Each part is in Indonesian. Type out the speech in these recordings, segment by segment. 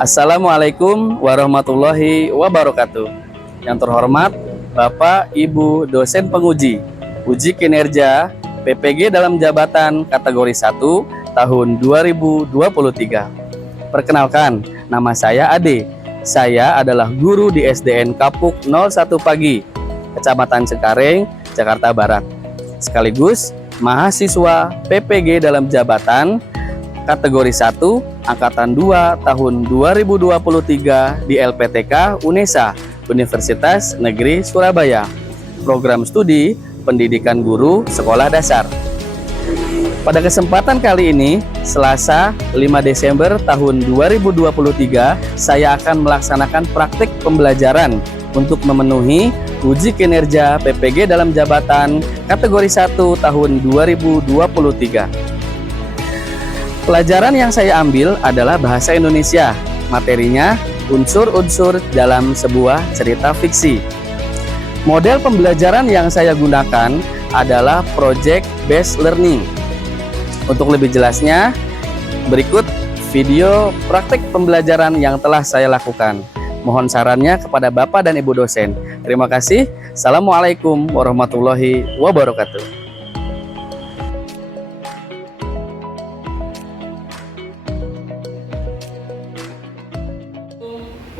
Assalamualaikum warahmatullahi wabarakatuh. Yang terhormat Bapak Ibu dosen penguji uji kinerja PPG dalam jabatan kategori 1 tahun 2023. Perkenalkan, nama saya Ade. Saya adalah guru di SDN Kapuk 01 Pagi, Kecamatan Cengkareng, Jakarta Barat. Sekaligus mahasiswa PPG dalam jabatan kategori 1 Angkatan 2 tahun 2023 di LPTK UNESA, Universitas Negeri Surabaya. Program studi Pendidikan Guru Sekolah Dasar. Pada kesempatan kali ini, Selasa 5 Desember tahun 2023, saya akan melaksanakan praktik pembelajaran untuk memenuhi uji kinerja PPG dalam jabatan kategori 1 tahun 2023. Pelajaran yang saya ambil adalah bahasa Indonesia. Materinya unsur-unsur dalam sebuah cerita fiksi. Model pembelajaran yang saya gunakan adalah project based learning. Untuk lebih jelasnya, berikut video praktik pembelajaran yang telah saya lakukan. Mohon sarannya kepada Bapak dan Ibu dosen. Terima kasih. Assalamualaikum warahmatullahi wabarakatuh.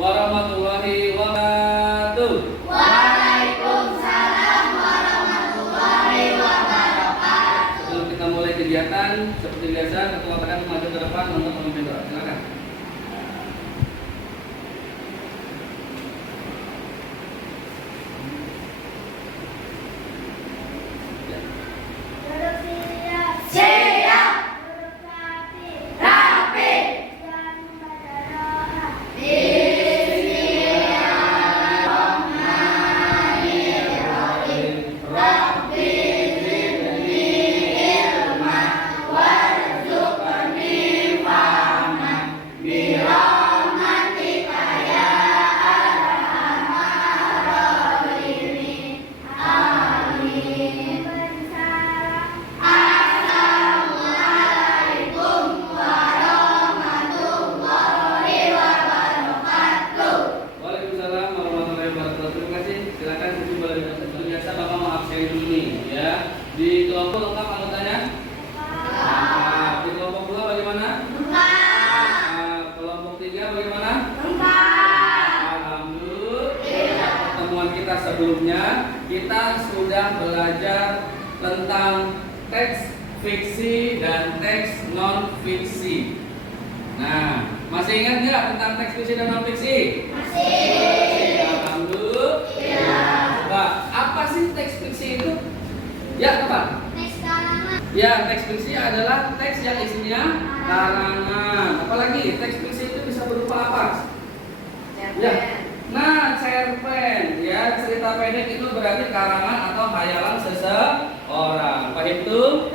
Warahmatullahi wabarakatuh. Waalaikumsalam warahmatullahi wabarakatuh. Sebelum kita mulai kegiatan, seperti biasa, ketua akan maju ke depan untuk memimpin doa. Silakan. Duduk siap. Siap. Duduk rapi. Rapi. Dan membaca doa. Bismillahirrahmanirrahim. Rabbi zidni ilman warzuqni fahman birahmatika ya arhamar rahimin. Amin. Assalamualaikum warahmatullahi wabarakatuh. Waalaikumsalam warahmatullahi wabarakatuh. Terima kasih. Silakan sisi boleh seperti biasa Bapak mau absen dulu nih, ya. Di kelompok lengkap anggotanya? Lengkap. Di kelompok 2 bagaimana? Kelompok 3 bagaimana? Alhamdulillah. Pertemuan kita sebelumnya kita sudah belajar tentang teks fiksi dan teks non fiksi. Nah, masih ingat nggak tentang teks fiksi dan non fiksi? Masih. Alhamdulillah. Coba, apa sih teks fiksi itu? Ya, apa? Teks karangan. Ya, teks fiksi adalah teks yang isinya karangan. Apalagi teks fiksi itu bisa berupa apa? Ya. Nah, cerpen, ya, cerita pendek itu berarti karangan atau hayalan seseorang. Paham itu?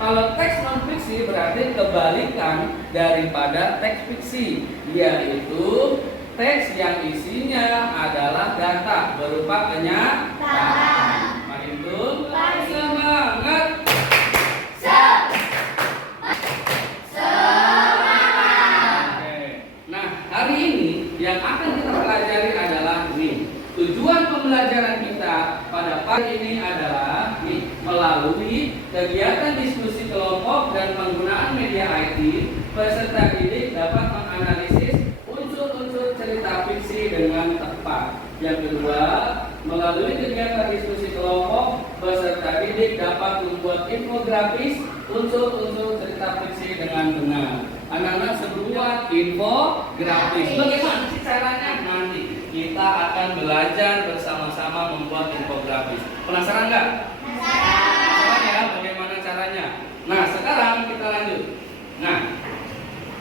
Kalau teks non fiksi berarti kebalikan daripada teks fiksi, yaitu teks yang isinya adalah data berupa kenyataan. Paham itu? Semangat. Oke. Nah, hari ini yang akan kita pelajari adalah nih. Tujuan pembelajaran kita pada pagi ini adalah nih, melalui kegiatan diskusi kelompok dan penggunaan media IT, peserta didik dapat menganalisis unsur-unsur cerita fiksi dengan tepat. Yang kedua, melalui kegiatan diskusi kelompok, peserta didik dapat membuat infografis unsur-unsur cerita fiksi dengan benar. Anak-anak sebelumnya infografis. Bagaimana sih caranya? Nanti kita akan belajar bersama-sama membuat infografis. Penasaran nggak? Penasaran ya bagaimana caranya? Nah, sekarang kita lanjut. Nah,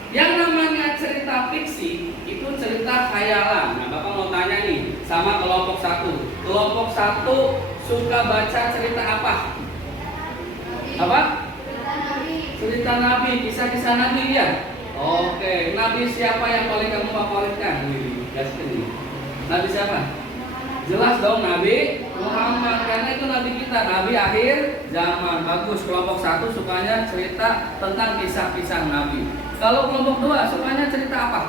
yang namanya cerita fiksi itu cerita khayalan. Nah, Bapak mau tanya nih sama kelompok 1. Kelompok 1 suka baca cerita apa? Apa? Cerita Nabi, kisah-kisah Nabi ya? Oke, Nabi siapa yang paling kamu favoritkan? Nabi siapa? Jelas dong, Nabi Muhammad, karena itu Nabi kita, Nabi akhir zaman. Bagus, kelompok 1 sukanya cerita tentang kisah-kisah Nabi. Kalau kelompok 2 sukanya cerita apa?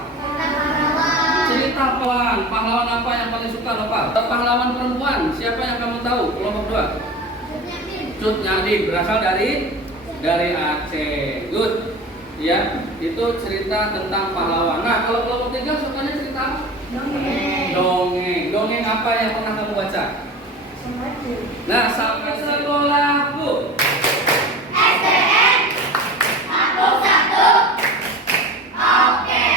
kita pahlawan. Pahlawan apa yang paling suka Nopal? Pahlawan perempuan. Siapa yang kamu tahu? Kelompok 2. Cut Nyardi berasal dari Aceh. Good. Ya, itu cerita tentang pahlawan. Nah, kalau kelompok 3 sukanya cerita apa? Dongeng. Dongeng apa yang pernah kamu baca? Nah, sampai sekolahku. STM 1. Oke.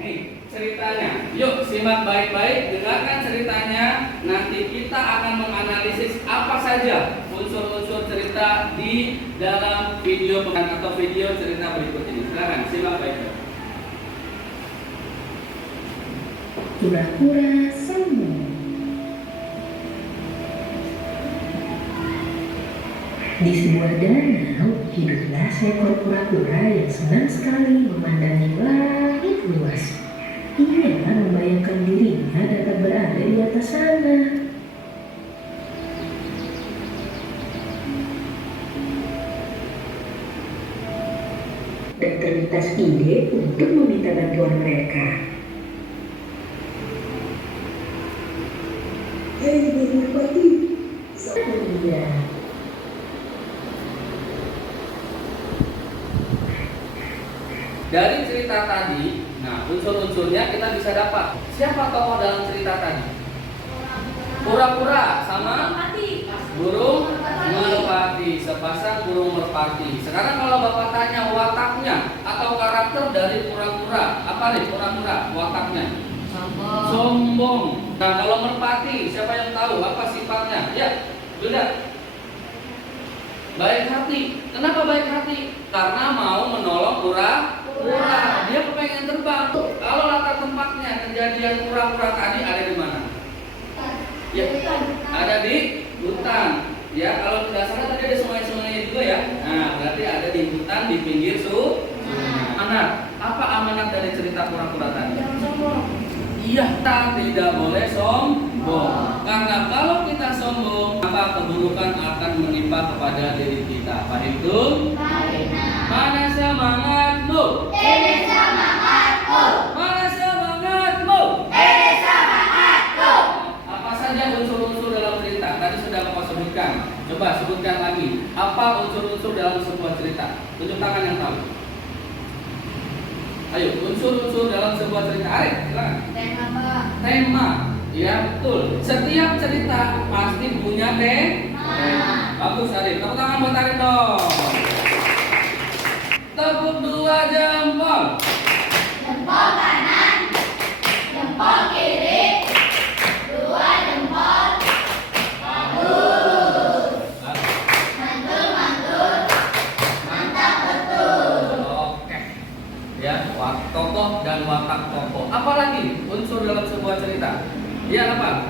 Nih ceritanya. Yuk simak baik-baik, dengarkan ceritanya. Nanti kita akan menganalisis apa saja unsur-unsur cerita di dalam video atau video cerita berikut ini. Silakan simak baik-baik. Kura-kura sombong. Di sebuah danau hiduplah seekor kura-kura yang senang sekali memandangi langit luas. Ia membayangkan dirinya dapat berada di atas sana. Dan terlintas ide untuk meminta bantuan mereka. Hei, Merpati, iya. Dari cerita tadi, nah unsur-unsurnya kita bisa dapat. Siapa tokoh dalam cerita tadi? Kura-kura sama burung merpati, sepasang burung merpati. Sekarang kalau Bapak tanya wataknya atau karakter dari kura-kura, apa nih kura-kura wataknya? Sombong. Nah kalau merpati, siapa yang tahu apa sifatnya? Ya, Bilda. Baik hati. Kenapa baik hati? Karena mau menolong kura-kura. Dia kepengen terbang. Kalau latar tempatnya kejadian kura-kura tadi ada di mana? Ya, ada di hutan. Ya, kalau tidak salah tadi ada sungai-sungainya juga ya. Nah, berarti ada di hutan di pinggir sungai. Amanat. Apa amanat dari cerita kura-kura tadi? Iya, kita tidak boleh sombong. Karena kalau kita sombong, maka keburukan akan menimpa kepada diri kita. Paham itu? Mana semangatmu? Ini semangatku. Mana semangatmu? Ini semangatku. Apa saja unsur-unsur dalam cerita? Tadi sudah Bapak sebutkan. Coba sebutkan lagi. Apa unsur-unsur dalam sebuah cerita? Tunjuk tangan yang tahu. Ayo, unsur-unsur dalam sebuah cerita. Arif, silakan. Tema. Ya, betul. Setiap cerita pasti punya tema. Bagus, Arif. Tepuk tangan buat Arif dong. Tepuk 2 jempol. Jempol kanan, jempol kiri, 2 jempol. Bagus. Mantul, mantap betul. Oke. Ya, tokoh dan watak tokoh. Apalagi unsur dalam sebuah cerita? Ya, apa?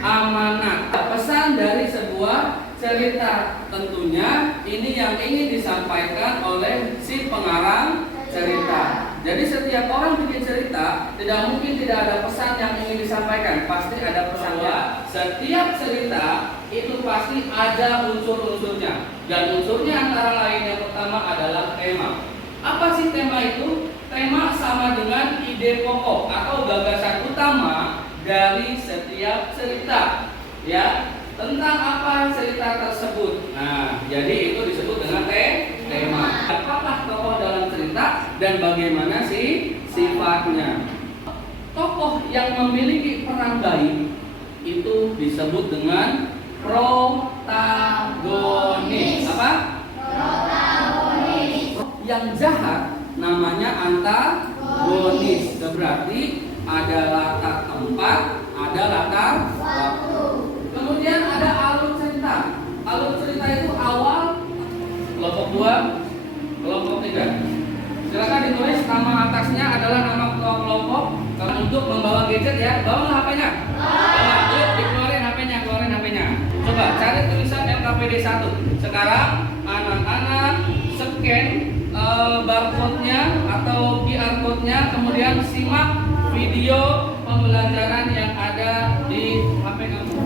Amanat. Pesan dari sebuah cerita. Tentunya ini yang ingin disampaikan oleh si pengarang cerita. Jadi setiap orang bikin cerita, tidak mungkin tidak ada pesan yang ingin disampaikan. Pasti ada pesannya. Setiap cerita itu pasti ada unsur-unsurnya. Dan unsurnya antara lain yang pertama adalah tema. Apa sih tema itu? Tema sama dengan ide pokok atau gagasan utama dari setiap cerita. Ya, tentang apa cerita tersebut. Nah, jadi itu disebut dengan tema. Apakah tokoh dalam cerita dan bagaimana sih sifatnya? Tokoh yang memiliki peran baik itu disebut dengan protagonis. Apa? Protagonis. Yang jahat namanya antagonis. Berarti ada latar tempat, ada latar waktu. Kemudian ada alur cerita. Alur cerita itu awal, kelompok 2, kelompok 3. Silakan ditulis nama atasnya adalah nama kelompok. Kalau untuk membawa gadget ya, bawalah HP-nya. Bawa, yuk dikeluarin HP-nya, keluarin HP-nya. Coba cari tulisan LKPD 1. Sekarang anak-anak scan barcode-nya atau QR code-nya, kemudian simak video pembelajaran yang ada di HP kamu.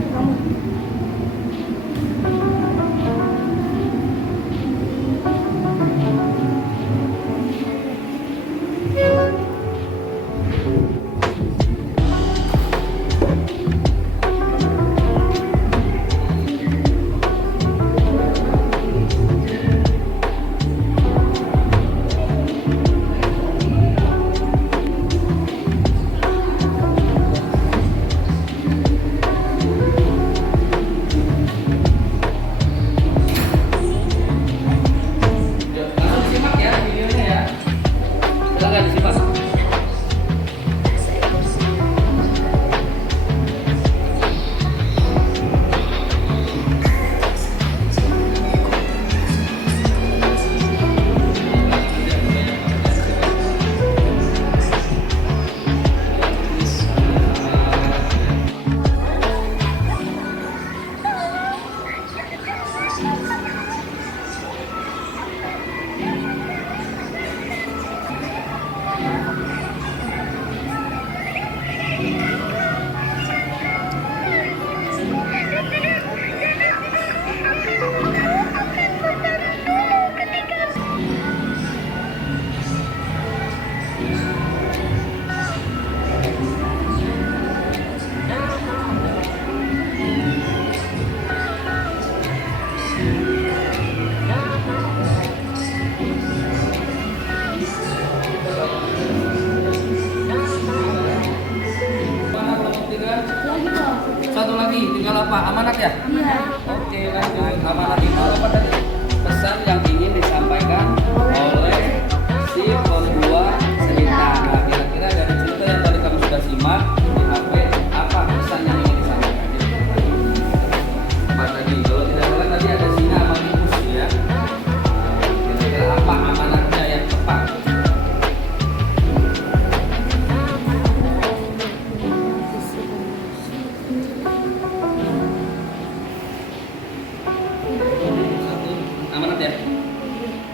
amanat ya.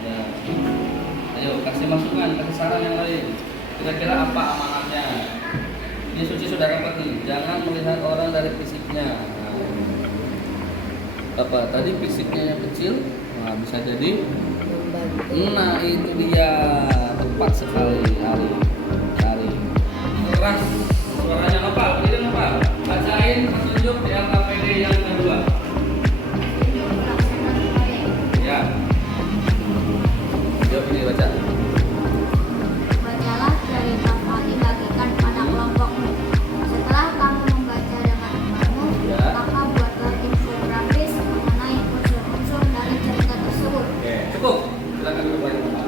Ya. Ayo kasih masukan, kasih saran yang lain. Kira-kira apa amanatnya? Ini suci sudah dapat nih. Jangan melihat orang dari fisiknya. Apa tadi fisiknya yang kecil? Nah, bisa jadi. Nah itu dia, tepat sekali Ari. Keras suaranya nopal, jadi nopal. Bacain petunjuk di LKPD yang kedua. Ya. Jawab ini baca. Bacalah cerita Fani bagikan pada kelompokmu. Setelah kamu membaca dengan temanmu, Ya. maka buatlah infografis mengenai unsur-unsur dari cerita tersebut. Oke, cukup. Silakan duduk lagi, Bapak.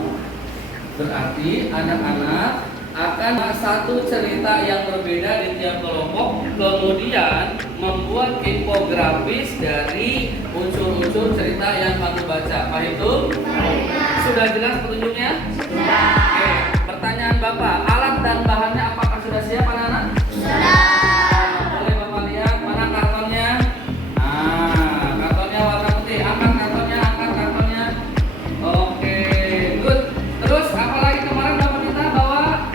Berarti anak-anak akan satu cerita yang berbeda di tiap kelompok, kemudian membuat infografis dari unsur-unsur cerita yang kamu baca. Pak itu? Sudah jelas petunjuknya? Sudah. Oke, pertanyaan Bapak, alat dan bahannya apakah sudah siap anak-anak? Sudah. Boleh Bapak lihat mana kartonnya? Nah, kartonnya warna putih. Angkat kartonnya. Oke, good. Terus apalagi kemarin Bapak minta bawa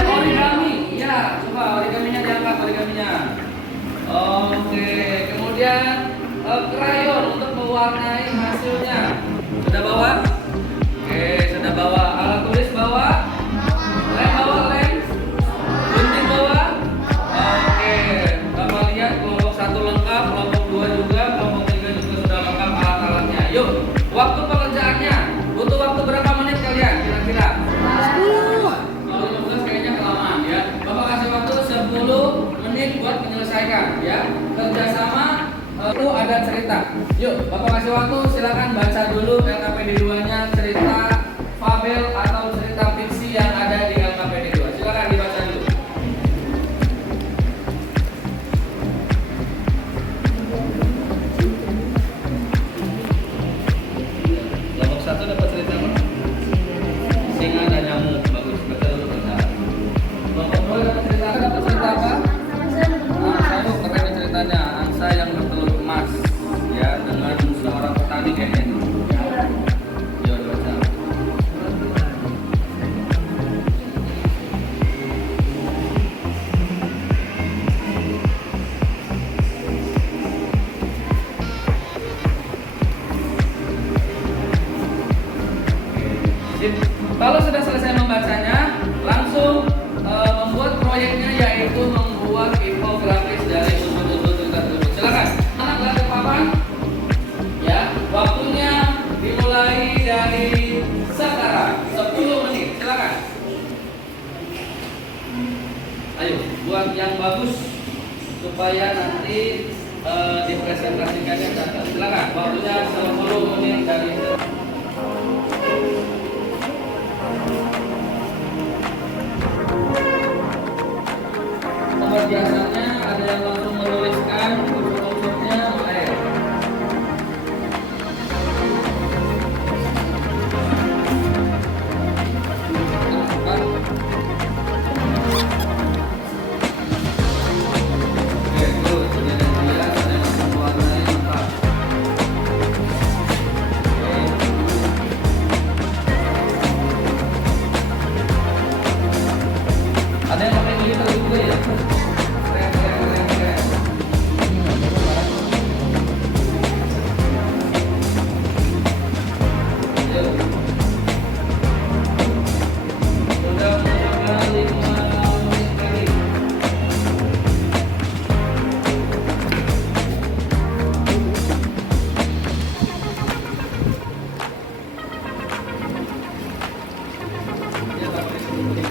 origami. Ya, coba origaminya diangkat origaminya. Oke, kemudian krayon untuk mewarnai hasilnya. Sudah bawa? Oke, sudah bawa. Alat tulis bawa? Lem. Gunting bawa? Oke, Bapak lihat kelompok 1 lengkap, kelompok 2 juga, kelompok 3 juga sudah lengkap alat-alatnya. Yuk, waktu pengerjaannya butuh waktu berapa menit kalian kira-kira? 10. Kalau 15 kayaknya kelamaan ya. Bapak kasih waktu 10 menit buat menyelesaikan ya. Kerjasama itu ada cerita. Yuk, Bapak kasih waktu, silakan baca dulu LKPD 2-nya cerita fabel atau cerita fiksi yang ada di LKPD 2. Silakan dibaca dulu. Kelompok 1 dapat cerita apa? Singa dan nyamuk. Bagus, baca dulu baca. Kelompok 2 dapat cerita apa? Angsa itu keren ceritanya. Angsa yang bertelur emas ya, dengan seorang petani kayaknya. Ya, baca. Sip. Kalau sudah selesai membacanya, langsung membuat proyeknya, yaitu membuat infografis dari unsur-unsur cerita tersebut. Silakan, anak lihat ke papan. Ya, waktunya dimulai dari sekarang. 10 menit. Silakan. Ayo, buat yang bagus supaya nanti dipresentasikannya cakep. Silakan, waktunya 10 menit dari tempat biasanya ada yang langsung menuliskan unsur-unsurnya. Ayo. Masukkan. Oke, good. Sudah ada yang lihat, ada yang langsung mewarnai. Mantap. Oke. Ada yang pakai glitter juga ya? Keren. Yuk. Sudah mencoba 5 menit lagi. Ya, pakai sedikit.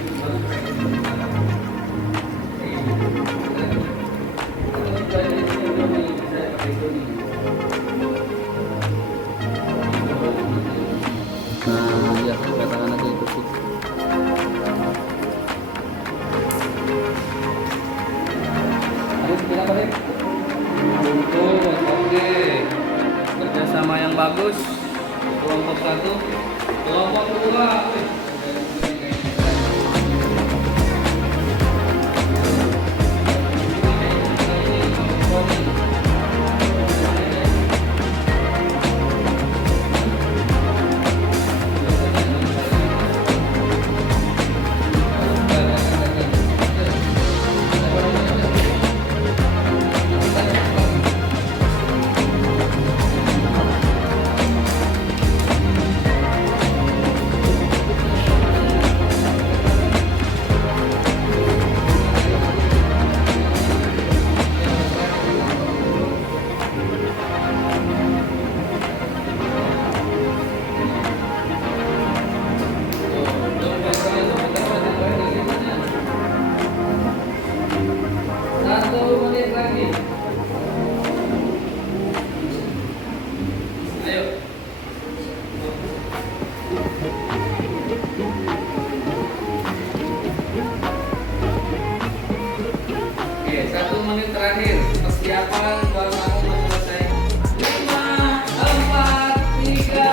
Nah, ya, katakan aja itu sih. Ayo, kita apa deh? Oke. Kerjasama yang bagus. Kelompok 1, kelompok 2. Oke, 1 menit terakhir. Persiapan buat kamu mau selesai. 5, 4, 3,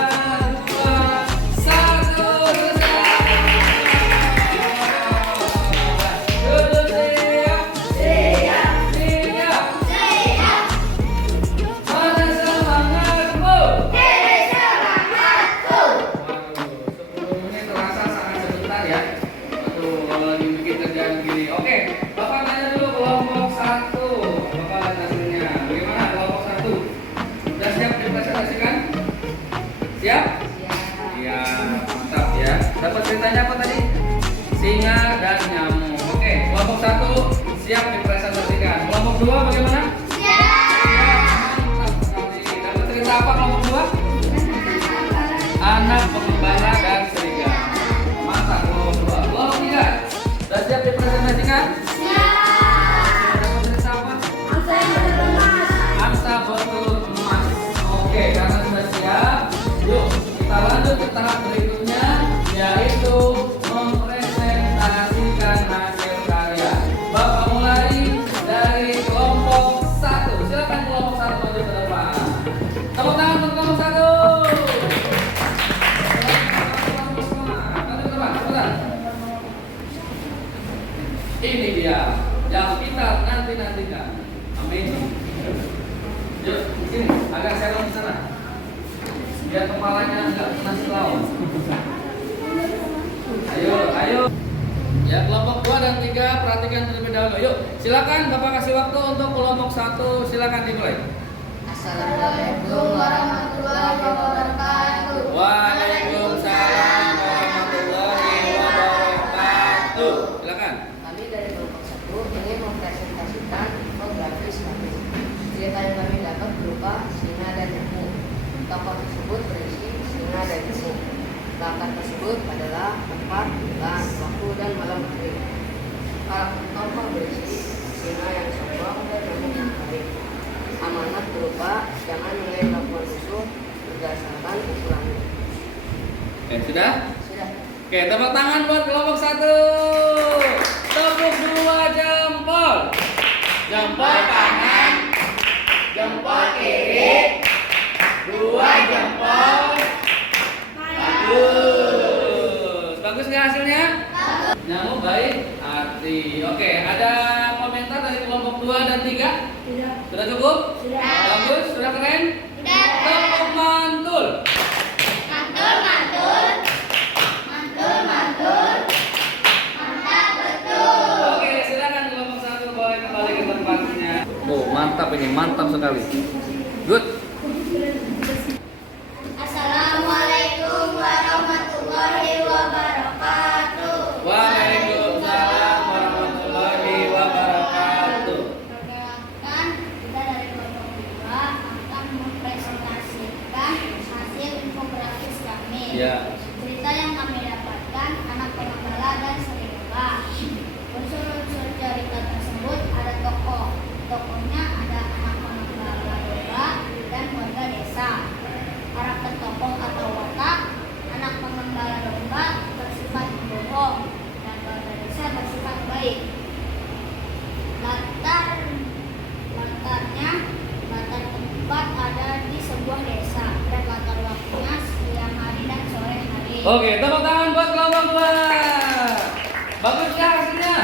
2, 1, selesai. Duduk siap. Siap. Mana semangatmu? Waduh, 10 menit terasa sangat sebentar ya. Aduh, kalau lagi bikin kerjaan gini. Oke, Bapak tanya dulu kelompok 1. Bapak lihat hasilnya. Bagaimana kelompok 1? Sudah siap dipresentasikan? Siap? Iya, mantap ya. Dapat ceritanya apa tadi? Singa dan nyamuk. Oke, kelompok 1 siap dipresentasikan. Kelompok 2 bagaimana? Mantap sekali. Dapat cerita apa kelompok 2? Anak pengembala dan serigala. Mantap kelompok 2. Kelompok 3 sudah siap dipresentasikan? Dapat cerita apa? Angsa bertelur emas. Oke, karena sudah siap, yuk kita lanjut ke tahap berikutnya, yaitu mempresentasikan hasil karya. Bapak mulai dari kelompok 1. Silakan kelompok 1 maju ke depan. Tepuk tangan untuk kelompok 1. Ini dia yang kita nanti-nantikan. Amin. Yuk, sini, agak serong di sana. Biar kepalanya enggak masih laut. Ayo. Ya, kelompok 2 dan 3 perhatikan terlebih dahulu. Yuk, silakan Bapak kasih waktu untuk kelompok 1. Silakan dimulai. Assalamualaikum warahmatullahi wabarakatuh. Waalaikumsalam warahmatullahi wabarakatuh. Silakan. Kami dari kelompok 1 ingin mempresentasikan infografis kami. Cerita yang kami dapat berupa singa dan nyamuk. Tokoh tersebut berisi singa dan nyamuk. Latar tersebut adalah tempat, bulan, waktu, dan malam hari. Karakter tokoh berisi singa yang sombong dan nyamuk yang baik. Amanat berupa jangan nilai laporan musuh berdasarkan ukurannya. Oke, sudah? Sudah. Oke, tepuk tangan buat kelompok 1. Tepuk 2 jempol. Jempol kanan, jempol kiri, 2 jempol. Bagus. Bagus nggak hasilnya? Nyamuk baik hati. Oke, ada komentar dari kelompok 2 dan 3? Tidak. Sudah cukup? Sudah. Bagus, sudah keren? Sudah. Tepuk mantul. Oke, silakan kelompok 1 boleh kembali ke tempatnya. Oh, mantap ini, mantap sekali. Good. Assalamualaikum warahmatullahi wabarakatuh. Waalaikumsalam warahmatullahi wabarakatuh. Perkenalkan, kita dari kelompok 2 akan mempresentasikan hasil infografis kami. Ya. Cerita yang kami dapatkan anak pengembala dan serigala. Unsur-unsur cerita tersebut ada tokoh. Tokohnya ada anak pengembala domba dan warga desa. Karakter tokoh atau watak, anak pengembala domba bersifat bohong dan warga desa bersifat baik. Latar tempat ada di sebuah desa dan latar waktunya siang hari dan sore hari. Oke, tepuk tangan buat kelompok 2. Bagus ya hasilnya?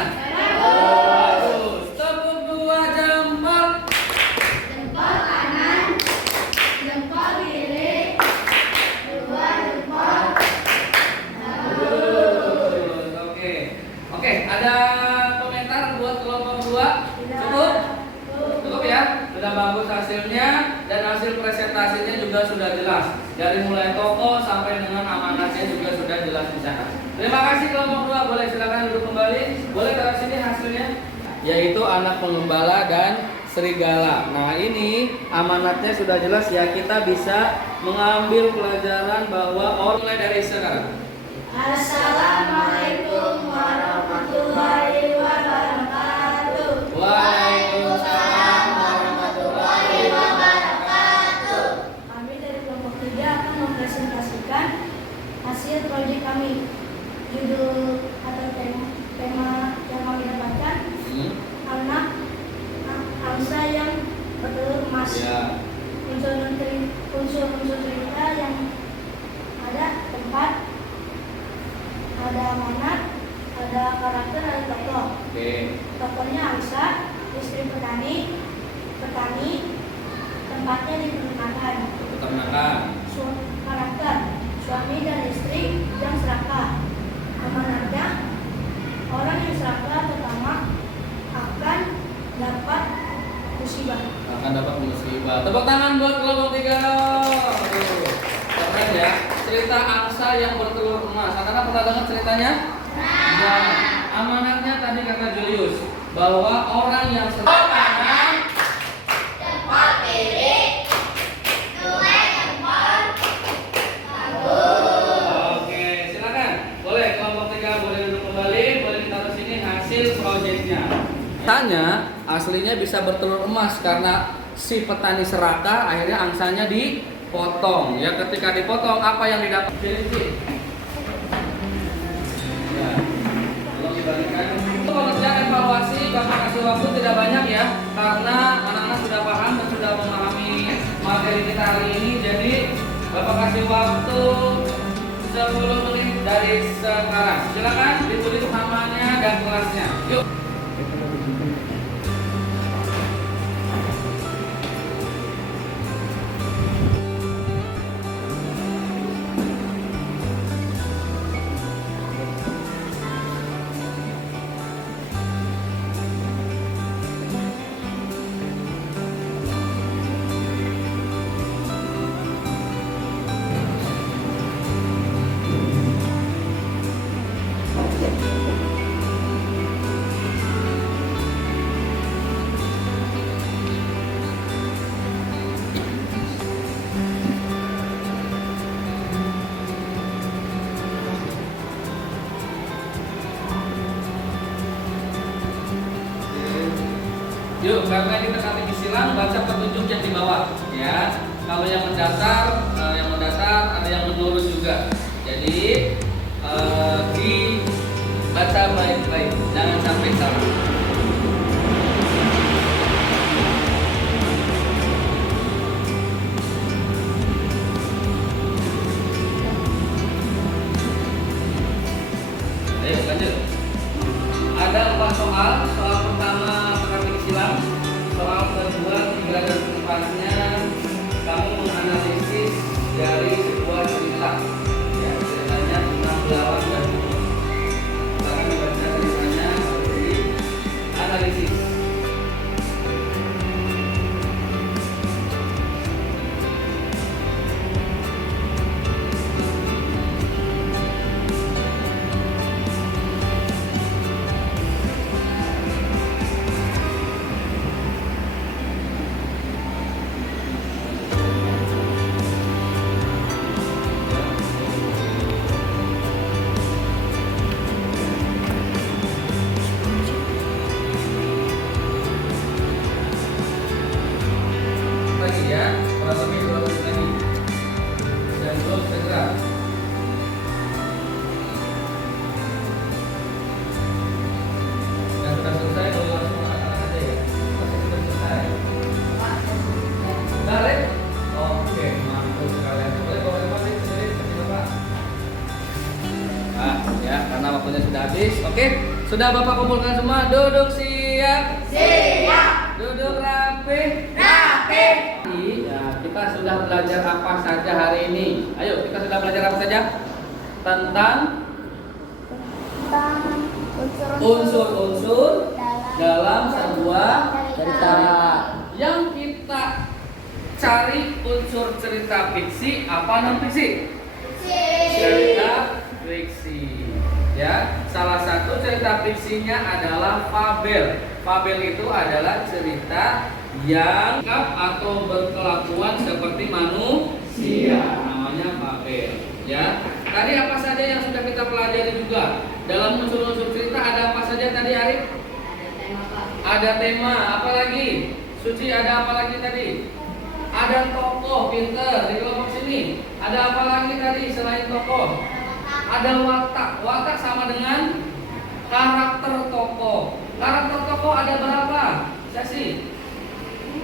Bagus. Tepuk 2 jempol. Jempol kanan, jempol kiri, 2 jempol. Bagus. Oke, ada komentar buat kelompok 2? Cukup? Cukup ya? Sudah bagus hasilnya dan hasil presentasinya juga sudah jelas. Dari mulai tokoh sampai dengan amanatnya juga sudah jelas di sana. Terima kasih kelompok 2, boleh silakan duduk kembali. Boleh taruh sini hasilnya, yaitu anak pengembala dan serigala. Nah, ini amanatnya sudah jelas ya, kita bisa mengambil pelajaran bahwa orang mulai dari sekarang. Assalamualaikum warahmatullahi wabarakatuh. Waalaikumsalam warahmatullahi wabarakatuh. Kami dari kelompok 3 akan mempresentasikan hasil hasil proyek kami. Judul atau tema yang kami dapatkan anak angsa yang bertelur emas. Ya. Unsur-unsur cerita yang ada tempat, ada monad, ada karakter, ada tokoh. Oke. Tokohnya angsa, istri petani, tempatnya di peternakan. Peternakan. Karakter, suami dan istri yang serakah. Amanatnya, orang yang serakah pertama akan dapat musibah. Akan dapat musibah. Tepuk tangan buat kelompok 3. Keren ya. Cerita angsa yang bertelur emas. Anak-anak pernah dengar ceritanya? Ya. Amanatnya tadi kata Julius bahwa orang yang serakah Cepat diri, dua ekor, Oke, silakan. Boleh kelompok 3 boleh duduk kembali, boleh ditaruh sini hasil proyeknya. Tanya aslinya bisa bertelur emas karena si petani serakah akhirnya angsanya dipotong. Ya, ketika dipotong apa yang didapat? Ya. Tolong dibalikan. Untuk pengerjaan evaluasi Bapak kasih waktu tidak banyak ya, karena anak-anak sudah paham dan sudah memahami materi kita hari ini. Jadi Bapak kasih waktu 10 menit dari sekarang. Silakan ditulis namanya dan kelasnya. Yuk. Yuk, karena kita nanti silang baca petunjuk yang di bawah, ya. Kalau yang mendasar, ada yang menurun juga. Jadi dibaca baik-baik, jangan sampai salah. Ayo lanjut. Ada 4 soal. Soal pertama teka-teki silang. Soal kedua 3 dan 4-nya kamu menganalisis dari sebuah cerita. Ya, ceritanya tentang lawan dan bunuh. Sekarang dibaca ceritanya dari analisis. Lagi ya, kurang lebih 2 menit lagi. Dan belum segera. Dan sudah selesai, boleh langsung mengatakan aja ya. Pasti sudah selesai. Sudah, Lek? Oke, mantap sekali. Boleh bawa remote sendiri seperti Bapak. Ah, ya, karena waktunya sudah habis. Oke, sudah Bapak kumpulkan semua. Duduk siap. siap, Duduk rapi. rapi, Ya, kita sudah belajar apa saja hari ini? Ayo, kita sudah belajar apa saja? Tentang unsur-unsur dalam sebuah cerita. Yang kita cari unsur cerita fiksi apa non fiksi? Cerita fiksi. Ya, salah satu cerita fiksinya adalah fabel. Fabel itu adalah cerita yang lengkap atau berkelakuan seperti manusia. Namanya fabel. Ya. Tadi apa saja yang sudah kita pelajari juga? Dalam unsur-unsur cerita ada apa saja tadi, Arif? Ada tema, apa lagi? Suci, ada apa lagi tadi? Ada tokoh, pinter di kelompok sini. Ada apa lagi tadi selain tokoh? Ada watak. Watak sama dengan karakter tokoh. Karakter tokoh ada berapa? Sesi?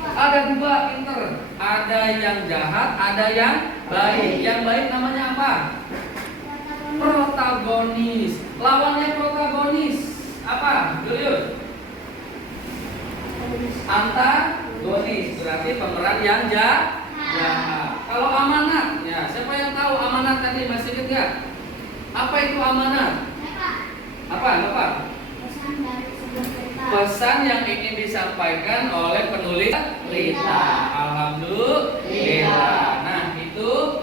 Ada 2, pinter. Ada yang jahat, ada yang baik. Yang baik namanya apa? Protagonis. Lawannya protagonis apa? Julius? Antagonis. Berarti pemeran yang jahat. Kalau amanat, ya siapa yang tahu amanat tadi, masih ingat nggak? Apa itu amanat? Apa? Pesan yang ingin disampaikan oleh penulis cerita. Alhamdulillah. Nah, itu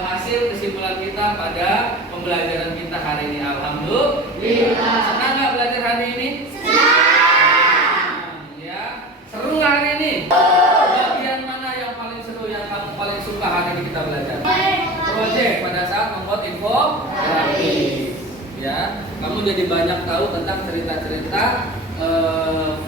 hasil kesimpulan kita pada pembelajaran kita hari ini. Alhamdulillah. Senang nggak belajar hari ini? Senang. Ya, seru nggak hari ini? Bagian mana yang paling seru, yang kamu paling suka hari ini kita belajar? Proyek pada saat membuat infografis. Ya, kamu jadi banyak tahu tentang cerita-cerita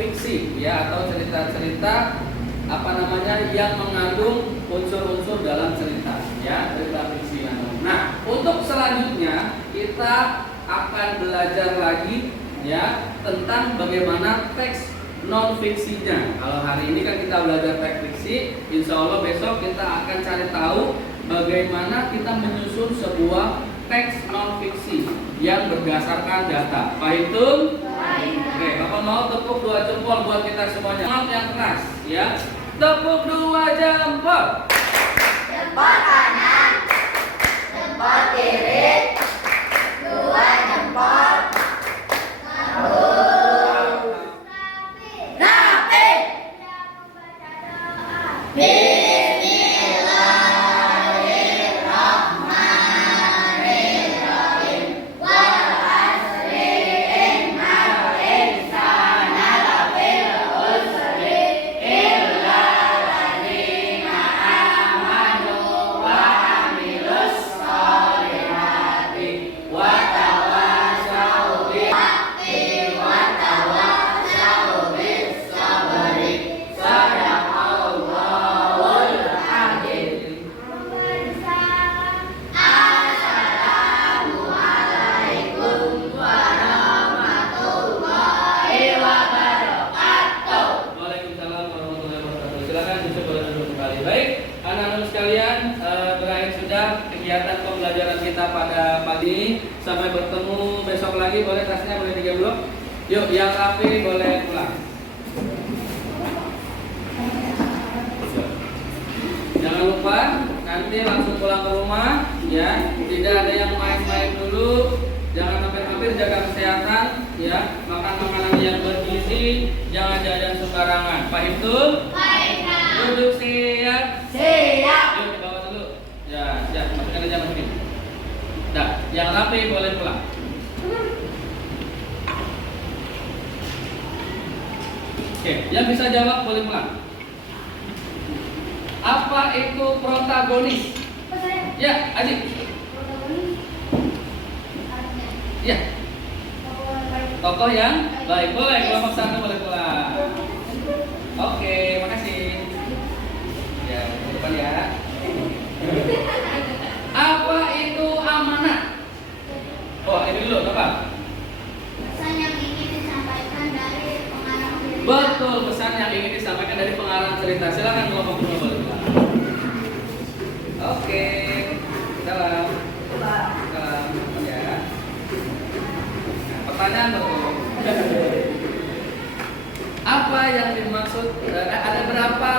fiksi, ya, atau cerita-cerita apa namanya yang mengandung unsur-unsur dalam cerita, ya, cerita fiksi. Nah, untuk selanjutnya kita akan belajar lagi, ya, tentang bagaimana teks non fiksinya. Kalau hari ini kan kita belajar teks fiksi, insya Allah besok kita akan cari tahu bagaimana kita menyusun sebuah teks non fiksi yang berdasarkan data. Paham? Oke, Bapak mau tepuk 2 jempol buat kita semuanya. Maaf yang keras, ya. Tepuk 2 jempol. Jempol kanan, jempol kiri, 2 jempol. Rapi. Bismillahirrahmanirrahim. Wal asri innal insana lafil khusri illa alladzina amanu wa amilus sholihati wa tawassaw bil haqqi wa tawassaw bis sabri. Sadaqallahul adzim. Assalamualaikum warahmatullahi wabarakatuh. Waalaikumsalam warahmatullahi wabarakatuh. Silakan duduk kembali. Baik, anak-anak sekalian, berakhir sudah kegiatan pembelajaran kita pada pagi ini. Sampai bertemu besok lagi. Boleh tasnya boleh 3 blok. Yuk, yang rapi boleh pulang. Jangan lupa nanti langsung pulang ke rumah, ya. Tidak ada yang main-main dulu. Jangan hampir-hampir, jaga kesehatan, ya. Makan makanan yang bergizi, jangan jajan sembarangan. Paham tuh? Duduk siap. Yuk di bawah dulu. Ya, siap. Masukkan aja masukin. Dah, yang rapi boleh pulang. Oke, yang bisa jawab boleh pulang. Apa itu protagonis? Ya, Aji. Ya, tokoh yang baik. Boleh, kelompok 1 boleh pulang. Oke, makasih. Ya, depan ya. Apa itu amanat? Oh, ini dulu, apa? Pesan yang ingin disampaikan dari pengarang cerita. Betul, pesan yang ingin disampaikan dari pengarang cerita. Silakan kelompok 2 boleh pulang. Oke, salam. Salam, ya. Nah, pertanyaan betul. Apa yang dimaksud? Ada berapa